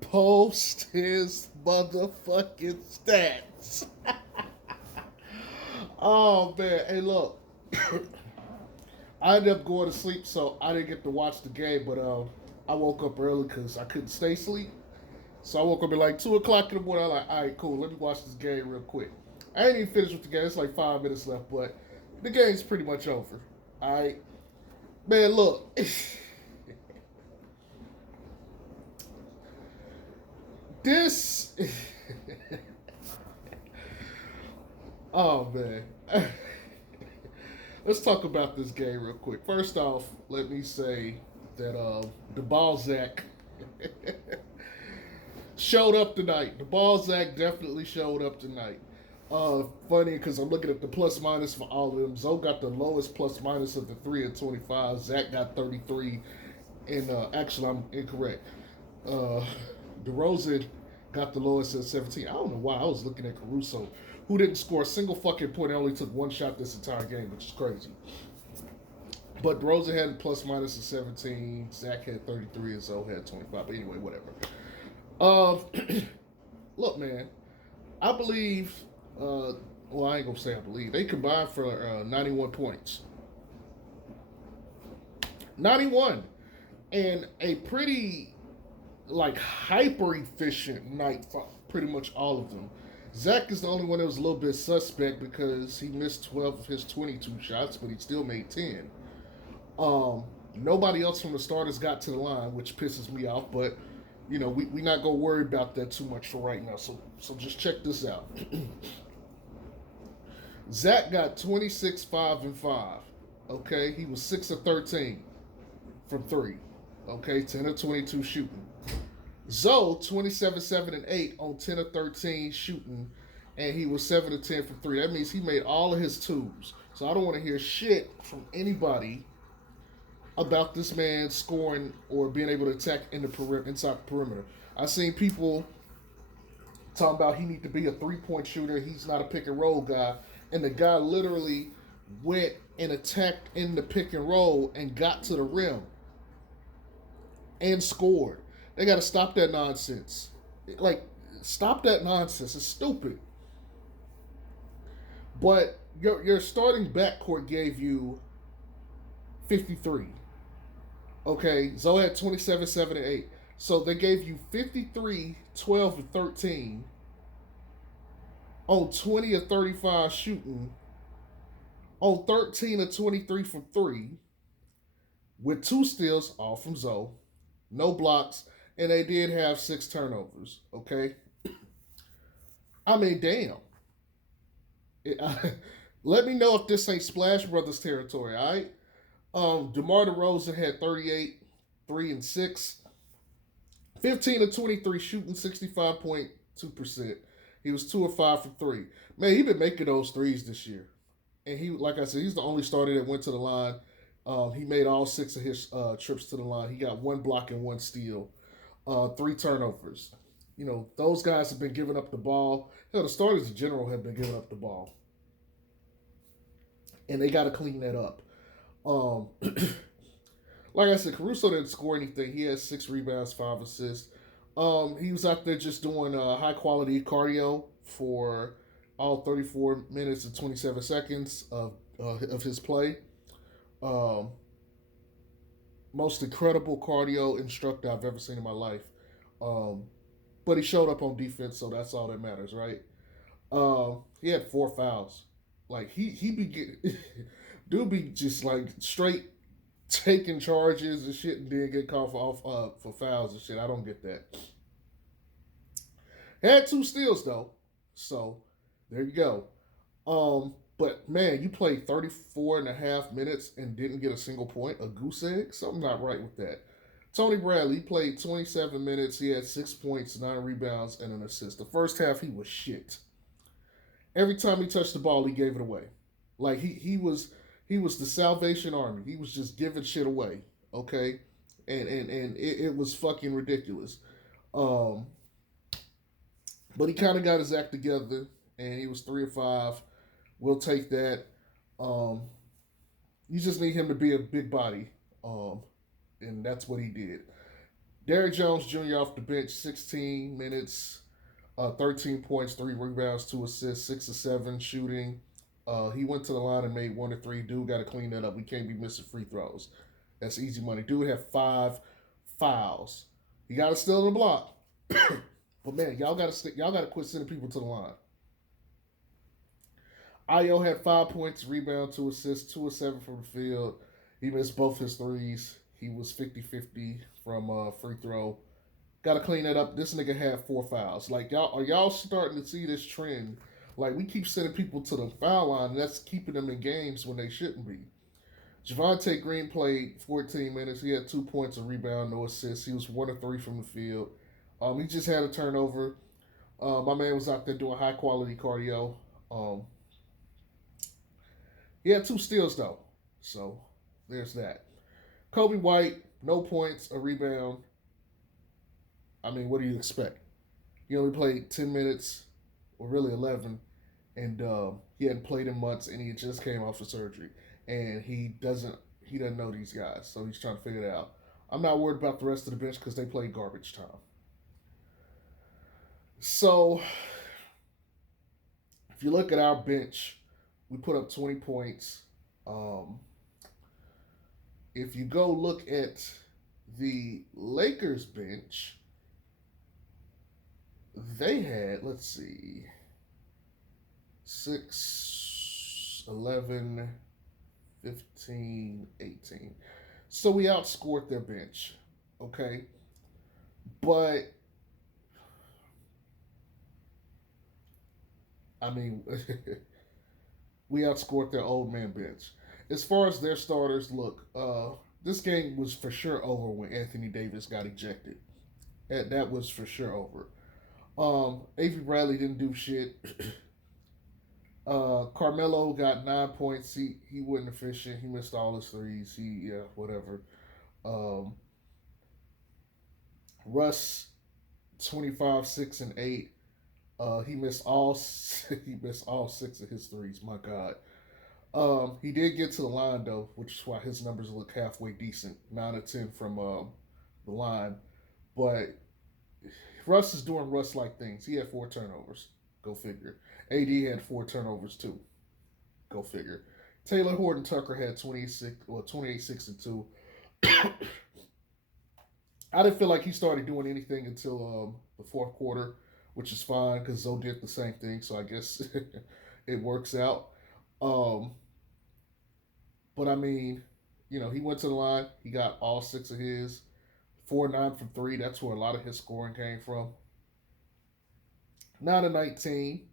post his motherfucking stats. Oh man, hey look, I ended up going to sleep, so I didn't get to watch the game. But I woke up early because I couldn't stay asleep. So I woke up at like 2 o'clock in the morning. I'm like, all right, cool. Let me watch this game real quick. I ain't even finished with the game. It's like 5 minutes left, but the game's pretty much over. All right, man. Look, this. Oh man. Let's talk about this game real quick. First off, let me say that the Balzac showed up tonight. The Balzac definitely showed up tonight. Funny because I'm looking at the plus minus for all of them. Zoe got the lowest plus minus of the 3 and 25. Zach got 33, and actually I'm incorrect. Uh, DeRozan got the lowest at 17. I don't know why I was looking at Caruso, who didn't score a single fucking point and only took one shot this entire game, which is crazy. But DeRozan had plus minus of 17. Zach had 33 and Zoe had 25. But anyway, whatever. Look, man, I believe. Well, I ain't gonna say I believe they combined for 91 points. 91, and a pretty like hyper efficient night for pretty much all of them. Zach is the only one that was a little bit suspect because he missed 12 of his 22 shots, but he still made 10. Nobody else from the starters got to the line, which pisses me off, but we not gonna worry about that too much for right now. So just check this out. Zach got 26, 5, and 5. Okay, he was 6 of 13 from three. Okay, 10 of 22 shooting. Zoe 27, 7, and 8 on 10 of 13 shooting, and he was 7 of 10 from three. That means he made all of his twos. So I don't want to hear shit from anybody about this man scoring or being able to attack inside the perimeter. I've seen people talking about he need to be a 3-point shooter. He's not a pick and roll guy, and the guy literally went and attacked in the pick and roll and got to the rim and scored. They got to stop that nonsense. Like, stop that nonsense. It's stupid. But your starting backcourt gave you 53. Okay, Zoe had 27, 7, and 8. So they gave you 53, 12, and 13 on 20 of 35 shooting, on 13 of 23 from 3, with 2 steals, all from Zoe, no blocks, and they did have 6 turnovers. Okay, I mean, damn. It, let me know if this ain't Splash Brothers territory. All right. DeMar DeRozan had 38, 3 and 6, 15 of 23 shooting, 65.2%. He was 2 of 5 from 3. Man, he been making those threes this year, and he, like I said, he's the only starter that went to the line. He made all 6 of his trips to the line. He got 1 block and 1 steal, 3 turnovers. Those guys have been giving up the ball. Hell, the starters in general have been giving up the ball, and they got to clean that up. Um, like I said, Caruso didn't score anything. He had 6 rebounds, 5 assists. He was out there just doing high quality cardio for all 34 minutes and 27 seconds of his play. Um, Most incredible cardio instructor I've ever seen in my life. Um, but he showed up on defense, so that's all that matters, right? He had 4 fouls. Like he be dude be just like straight taking charges and shit, and then get called for fouls and shit. I don't get that. Had 2 steals though, so there you go. But man, you played 34 and a half minutes and didn't get a single point, a goose egg. Something not right with that. Tony Bradley played 27 minutes. He had 6 points, 9 rebounds, and an assist. The first half, he was shit. Every time he touched the ball, he gave it away. Like he was the Salvation Army. He was just giving shit away. Okay, and it was fucking ridiculous. Um, but he kind of got his act together, and he was 3 of 5. We'll take that. Um, you just need him to be a big body, and that's what he did. Derrick Jones Jr. off the bench, 16 minutes, 13 points, 3 rebounds, 2 assists, 6 of 7 shooting. He went to the line and made 1 of 3. Dude got to clean that up. We can't be missing free throws. That's easy money. Dude had 5 fouls. He got to steal the block. But man, y'all got to quit sending people to the line. Io had 5 points, rebound, 2 assists, 2 of 7 from the field. He missed both his threes. He was 50-50 from free throw. Got to clean that up. This nigga had 4 fouls. Like y'all starting to see this trend? Like we keep sending people to the foul line, and that's keeping them in games when they shouldn't be. Javonte Green played 14 minutes. He had 2 points, a rebound, no assists. He was 1 of 3 from the field. He just had a turnover. My man was out there doing high quality cardio. He had 2 steals though, so there's that. Kobe White, no points, a rebound. I mean, what do you expect? He only played 10 minutes, or really 11, and he hadn't played in months, and he just came off of surgery, and he doesn't know these guys, so he's trying to figure it out. I'm not worried about the rest of the bench because they play garbage time. So if you look at our bench, we put up 20 points. If you go look at the Lakers bench, they had, let's see, 6, 11, 15, 18. So we outscored their bench, okay? But, I mean, we outscored their old man bench. As far as their starters, look, this game was for sure over when Anthony Davis got ejected. That was for sure over. Avery Bradley didn't do shit. Carmelo got 9 points. He wasn't efficient. He missed all his threes. Whatever. Russ 25, 6 and 8. He missed all 6 of his threes. My God. He did get to the line though, which is why his numbers look halfway decent. 9 of 10 from the line, but Russ is doing Russ-like things. He had 4 turnovers. Go figure. AD had 4 turnovers too. Go figure. Taylor Horton Tucker had 28, 6 and 2. I didn't feel like he started doing anything until the fourth quarter, which is fine because Zoe did the same thing, so I guess it works out. But I mean, he went to the line. He got all 6 of his. 4-9 from 3. That's where a lot of his scoring came from. 9 of 19.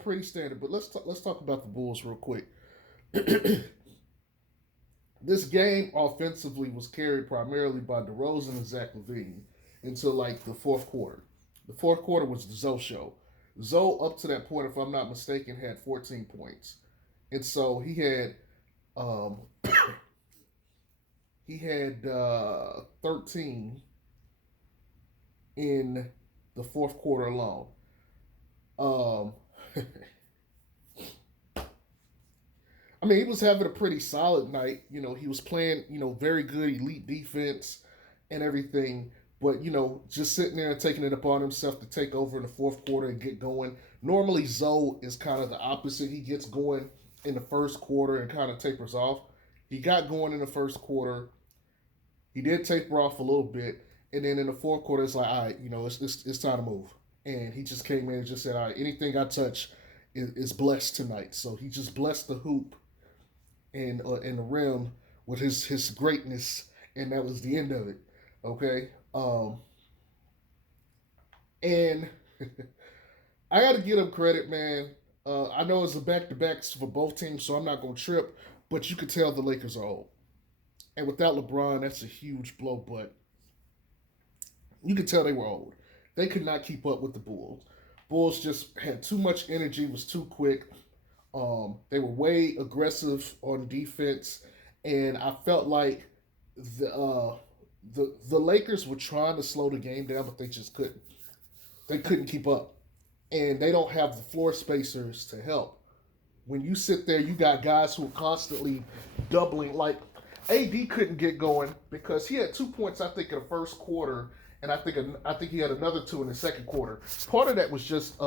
Pretty standard. But let's talk about the Bulls real quick. This game offensively was carried primarily by DeRozan and Zach LaVine until like the fourth quarter. The fourth quarter was the Zoe show. Zoe, up to that point, if I'm not mistaken, had 14 points, and so he had he had 13 in the fourth quarter alone. I mean, he was having a pretty solid night. He was playing, very good elite defense and everything. But, just sitting there and taking it upon himself to take over in the fourth quarter and get going. Normally, Zoe is kind of the opposite. He gets going in the first quarter and kind of tapers off. He got going in the first quarter. He did taper off a little bit. And then in the fourth quarter, it's like, all right, it's time to move. And he just came in and just said, all right, anything I touch is blessed tonight. So he just blessed the hoop and the rim with his greatness. And that was the end of it. Okay? And I got to give him credit, man. I know it's a back-to-backs for both teams, so I'm not going to trip. But you could tell the Lakers are old. And without LeBron, that's a huge blow. But you could tell they were old. They could not keep up with the Bulls. Bulls just had too much energy, was too quick. They were way aggressive on defense. And I felt like the Lakers were trying to slow the game down, but they just couldn't. They couldn't keep up. And they don't have the floor spacers to help. When you sit there, you got guys who are constantly doubling. Like, AD couldn't get going because he had 2 points, I think, in the first quarter, and I think he had another two in the second quarter. Part of that was just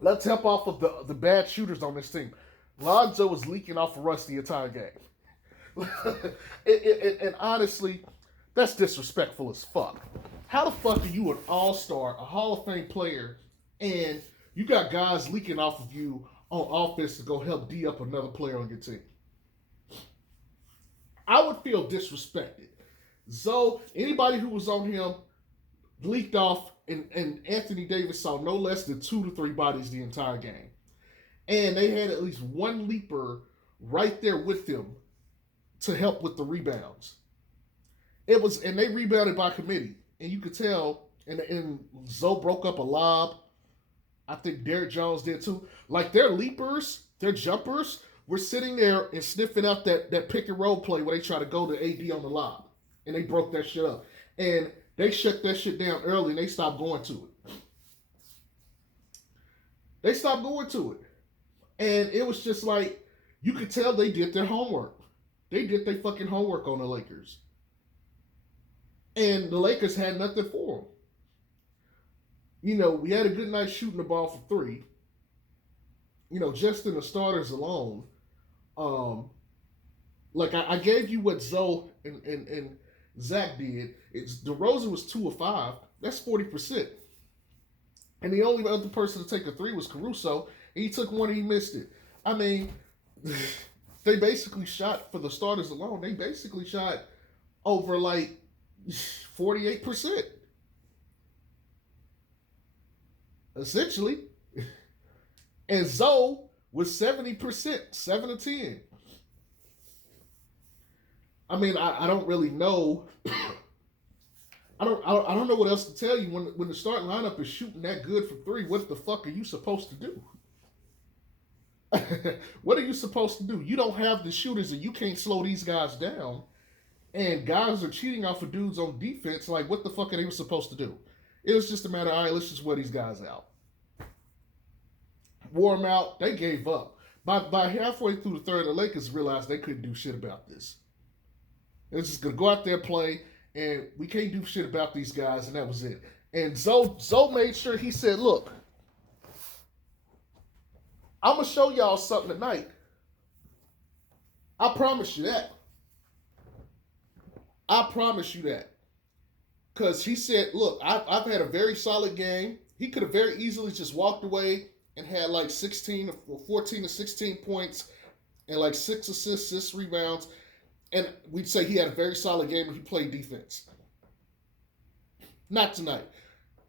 let's help off of the bad shooters on this team. Lonzo was leaking off of Russ the entire game. And honestly, that's disrespectful as fuck. How the fuck are you an all-star, a Hall of Fame player, and you got guys leaking off of you on offense to go help D up another player on your team? I would feel disrespected. Zoe, anybody who was on him leaked off, and Anthony Davis saw no less than 2 to 3 bodies the entire game. And they had at least one leaper right there with them to help with the rebounds. And they rebounded by committee. And you could tell, and Zoe broke up a lob. I think Derrick Jones did too. Like their leapers, their jumpers, were sitting there and sniffing out that pick and roll play where they try to go to AD on the lob. And they broke that shit up. And they shut that shit down early and they stopped going to it. They stopped going to it. And it was just like, you could tell they did their homework. They did their fucking homework on the Lakers. And the Lakers had nothing for them. You know, we had a good night shooting the ball for 3. You know, just in the starters alone. Like I gave you what Zoe and Zach did. DeRozan was 2 of 5. That's 40%. And the only other person to take a 3 was Caruso. And he took one and he missed it. I mean, they basically shot, for the starters alone, they basically shot over like 48%. Essentially. And Zoe was 70%, 7 of 10. I mean, I don't really know. I don't know what else to tell you when the starting lineup is shooting that good from 3. What the fuck are you supposed to do? What are you supposed to do? You don't have the shooters and you can't slow these guys down. And guys are cheating off of dudes on defense. Like, what the fuck are they supposed to do? It was just a matter of, all right, let's just wear these guys out. Wore them out. They gave up. By halfway through the third, the Lakers realized they couldn't do shit about this. They're just going to go out there and play, and we can't do shit about these guys, and that was it. And Zoe made sure, he said, look, I'm going to show y'all something tonight. I promise you that. I promise you that. Because he said, look, I've had a very solid game. He could have very easily just walked away and had like 16 or 14 or 16 points and like 6 assists, 6 rebounds. And we'd say he had a very solid game and he played defense. Not tonight.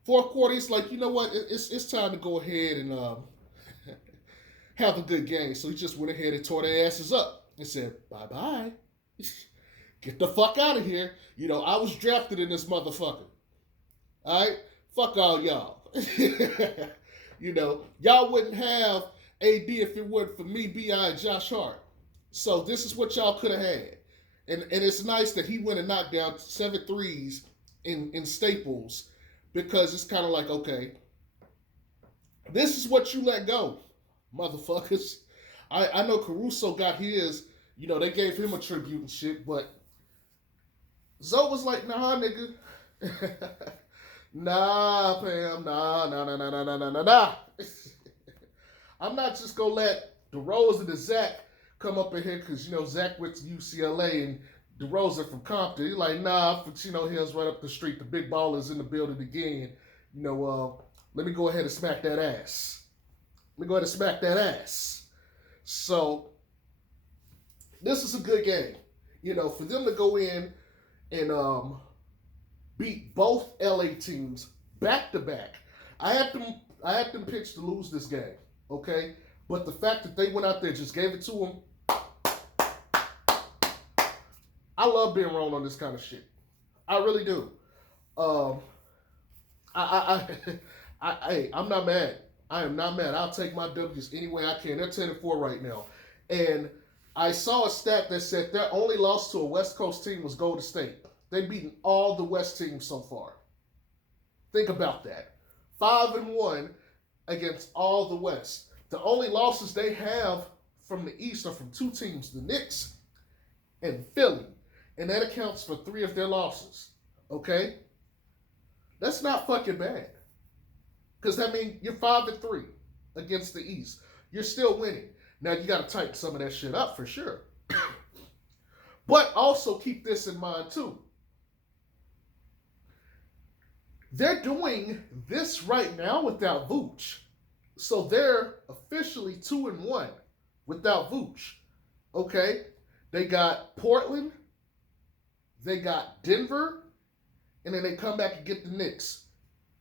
Fourth quarter, it's like, you know what? It's time to go ahead and have a good game. So he just went ahead and tore their asses up and said, bye-bye. Get the fuck out of here. You know, I was drafted in this motherfucker. All right? Fuck all y'all. You know, y'all wouldn't have AD if it weren't for me, B.I., and Josh Hart. So this is what y'all could have had. And it's nice that he went and knocked down 7 threes in Staples, because it's kind of like, okay, this is what you let go, motherfuckers. I know Caruso got his, you know, they gave him a tribute and shit, but Zoe was like, nah, nigga. Nah, Pam, nah. I'm not just going to let DeRozan and Zach come up in here because, you know, Zach went to UCLA and DeRozan from Compton. He's like, nah, Ficino Hills right up the street. The big ball is in the building again. You know, let me go ahead and smack that ass. So, this is a good game. You know, for them to go in and beat both LA teams back to back. I had them pitch to lose this game, okay? But the fact that they went out there and just gave it to them, I love being wrong on this kind of shit. I really do. I'm not mad. I am not mad. I'll take my W's any way I can. They're 10-4 right now. And I saw a stat that said their only loss to a West Coast team was Golden State. They've beaten all the West teams so far. Think about that. 5-1 against all the West. The only losses they have from the East are from 2 teams, the Knicks and Philly. And that accounts for 3 of their losses. Okay? That's not fucking bad. Because that means you're 5-3 against the East. You're still winning. Now you got to tighten some of that shit up for sure. But also keep this in mind too. They're doing this right now without Vooch. So they're officially 2-1 without Vooch. Okay? They got Portland, they got Denver, and then they come back and get the Knicks.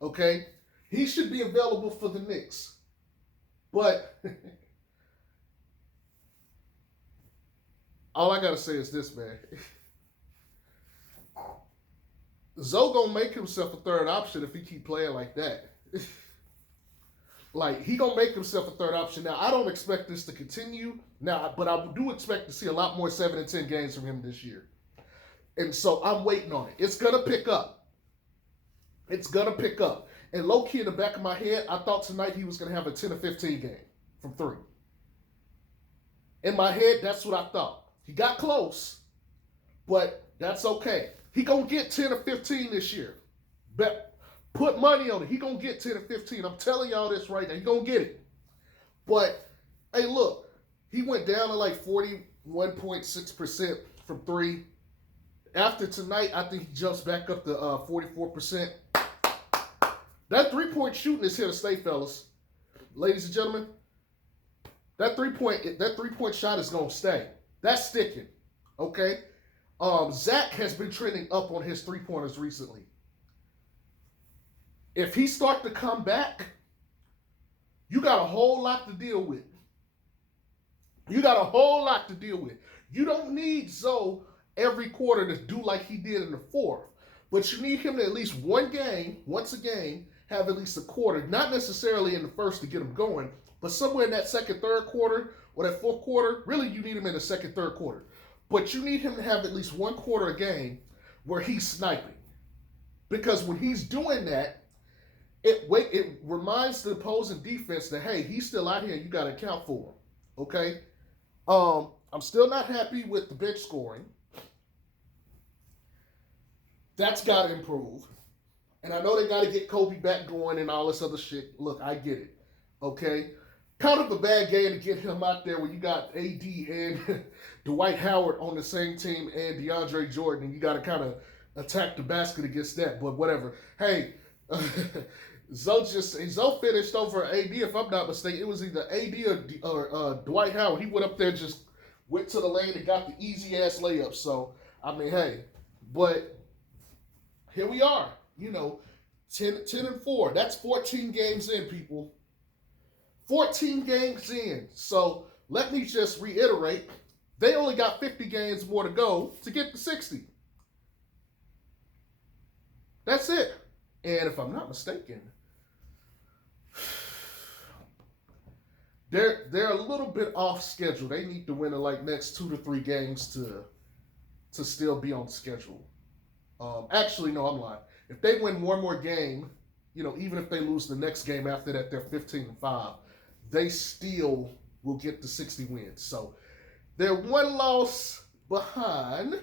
Okay? He should be available for the Knicks. But all I gotta say is this, man. Zoe gonna make himself a third option if he keep playing like that. Like, he gonna make himself a third option. Now, I don't expect this to continue now, but I do expect to see a lot more 7 and 10 games from him this year. And so I'm waiting on it. It's gonna pick up. It's gonna pick up. And low-key in the back of my head, I thought tonight he was gonna have a 10 or 15 game from 3. In my head, that's what I thought. He got close, but that's okay. He gonna get 10 or 15 this year. Bet, put money on it. He gonna get 10 or 15. I'm telling y'all this right now. He gonna get it. But, hey, look. He went down to like 41.6% from 3. After tonight, I think he jumps back up to 44%. That three-point shooting is here to stay, fellas. Ladies and gentlemen, that three-point shot is gonna stay. That's sticking. Okay? Zach has been trending up on his three-pointers recently. If he starts to come back, you got a whole lot to deal with. You got a whole lot to deal with. You don't need Zoe every quarter to do like he did in the 4th. But you need him to at least once a game, have at least a quarter. Not necessarily in the 1st to get him going, but somewhere in that 2nd, 3rd quarter, or that 4th quarter, really you need him in the 2nd, 3rd quarter. But you need him to have at least 1 quarter a game where he's sniping. Because when he's doing that, it reminds the opposing defense that, hey, he's still out here and you got to account for him. Okay? I'm still not happy with the bench scoring. That's got to improve. And I know they got to get Kobe back going and all this other shit. Look, I get it. Okay? Kind of a bad game to get him out there when you got AD and Dwight Howard on the same team and DeAndre Jordan, and you got to kind of attack the basket against that. But whatever. Hey, Zoe finished over AD, if I'm not mistaken. It was either AD or Dwight Howard. He went up there, just went to the lane and got the easy-ass layup. So, I mean, hey. But here we are. 10-4. That's 14 games in, people. 14 games in. So let me just reiterate, they only got 50 games more to go to get to 60. That's it. And if I'm not mistaken, they're a little bit off schedule. They need to win the next 2 to 3 games to still be on schedule. Actually, no, I'm lying. If they win one more game, even if they lose the next game after that, they're 15-5. They still will get the 60 wins. So they're 1 loss behind,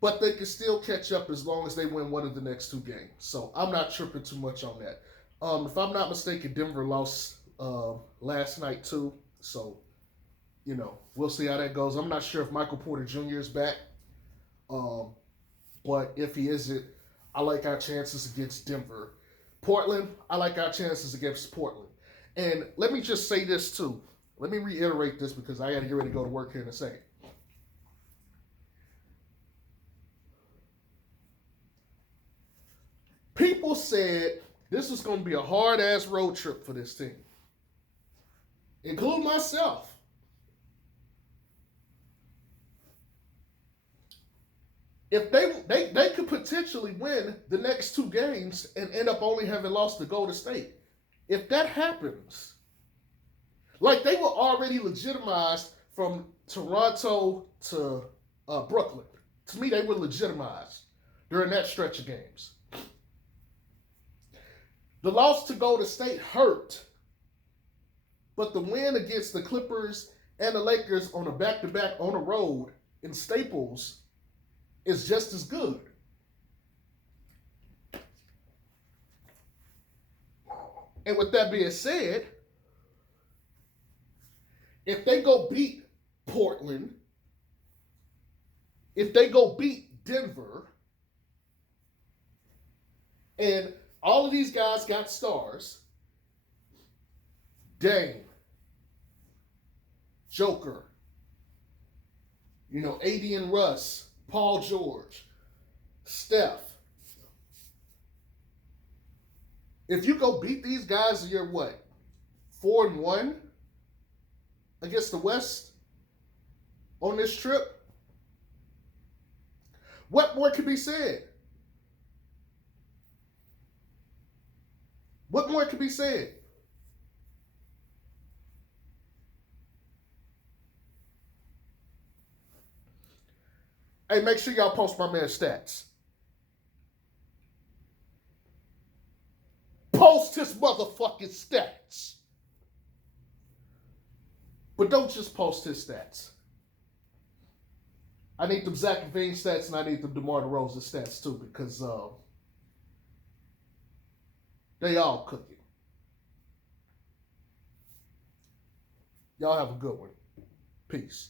but they can still catch up as long as they win one of the next 2 games. So I'm not tripping too much on that. If I'm not mistaken, Denver lost last night too. So, we'll see how that goes. I'm not sure if Michael Porter Jr. is back. But if he isn't, I like our chances against Denver. Portland, I like our chances against Portland. And let me just say this too. Let me reiterate this because I got to get ready to go to work here in a second. People said this was going to be a hard-ass road trip for this team, including myself. If they could potentially win the next 2 games and end up only having lost to Golden State. If that happens, they were already legitimized from Toronto to Brooklyn. To me, they were legitimized during that stretch of games. The loss to Golden State hurt, but the win against the Clippers and the Lakers on a back-to-back on the road in Staples is just as good. And with that being said, if they go beat Portland, if they go beat Denver, and all of these guys got stars, Dame, Joker, AD and Russ, Paul George, Steph. If you go beat these guys, you're what? 4-1 against the West on this trip? What more could be said? What more could be said? Hey, make sure y'all post my man's stats. Post his motherfucking stats. But don't just post his stats. I need them Zach LaVine stats and I need them DeMar DeRozan stats too, because they all cooking. Y'all have a good one. Peace.